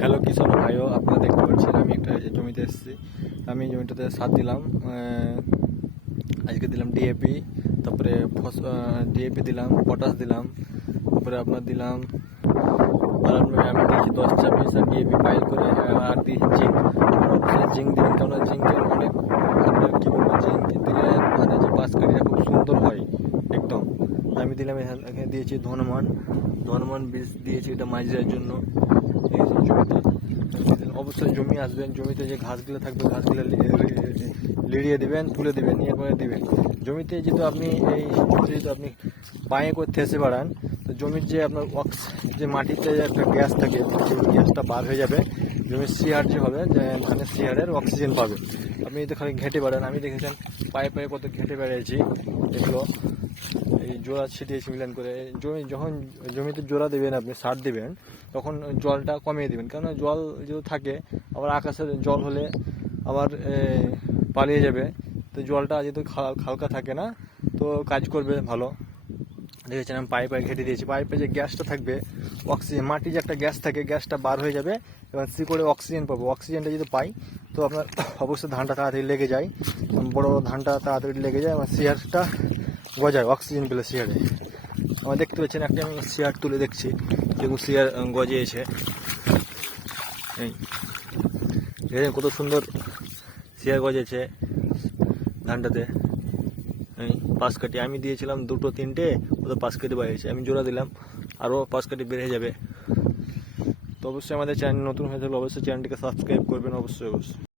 Hello কিষাণ ভাইও, আপনারা দেখতে পাচ্ছেন আমি একটা জমিতে এসেছি। আমি জমিটাতে সার দিলাম, আজকে দিলাম ডিএপি, তারপরে ডিএপি দিলাম, পটাশ দিলাম, তারপরে আপনার দিলাম আর আমি দিয়েছি 10-26 আর ডিএপি পাইল করে, আর দিয়েছি জিঙ্ক। অবশ্যই জিঙ্ক দেবেন, কারণ জিঙ্কের অনেক আপনার কী বলবো, জিঙ্ক দিলে মানে যে পাশ কাঠিটা খুব সুন্দর হয় একদম। আমি দিলাম, এখানে দিয়েছি ধনমান বীজ দিয়েছি, এটা মাজরার জন্য। জমিতে অবশ্যই জমি আসবেন, জমিতে যে ঘাসগুলো থাকবে ঘাসগুলো লিড়িয়ে দেবেন, তুলে দেবেন, নিয়ে করে দেবেন জমিতে। যেহেতু আপনি যেহেতু আপনি পায়ে করে থেসে বাড়ান, তো জমির যে আপনার যে মাটিতে যে একটা গ্যাস থাকে, সেই গ্যাসটা বার হয়ে যাবে, জমির শিহার যে হবে, যে ধানের শিহারের অক্সিজেন পাবে। আপনি যদি খালি ঘেঁটে বাড়ান, আমি দেখেছেন পায়ে পায়ে কত ঘেঁটে বেড়িয়েছি, এগুলো এই জোড়া ছিটিয়েছি মিলান করে। যখন জমিতে জোড়া দেবেন, আপনি সার দেবেন, তখন জলটা কমিয়ে দেবেন, কেন জল যেহেতু থাকে, আবার আকাশের জল হলে আবার পালিয়ে যাবে। তো জলটা যেহেতু হালকা থাকে না, তো কাজ করবে ভালো। দেখেছেন আমি পায়ে পায়ে ঘেঁটে দিয়েছি, পায়ে পায়ে যে গ্যাসটা থাকবে অক্সিজেন, মাটির যে একটা গ্যাস থাকে, গ্যাসটা বার হয়ে যাবে, এবার শিকড়ে অক্সিজেন পাবো। অক্সিজেনটা যদি পাই, তো আপনার অবশ্যই ধানটা তাড়াতাড়ি লেগে যায়, বড় ধানটা তাড়াতাড়ি লেগে যায়, আমার শিয়ারটা গজায় অক্সিজেন পেলে শিয়ারে। আমার দেখতে পাচ্ছেন একটা আমি শিয়ার তুলে দেখছি, যেগুলো শিয়ার গজিয়েছে। এই দেখেন কত সুন্দর শিয়ার গজেছে ধানটাতে। এই পাঁচ কাঠি আমি দিয়েছিলাম, 2-3টে, ওদের 5 কাঠি বেরিয়েছে। আমি জোড়া দিলাম, আরও 5 কাঠি বেড়ে যাবে। তো অবশ্যই আমাদের চ্যানেল নতুন হয়ে থাকলে অবশ্যই চ্যানেলটিকে সাবস্ক্রাইব করবেন, অবশ্যই অবশ্যই।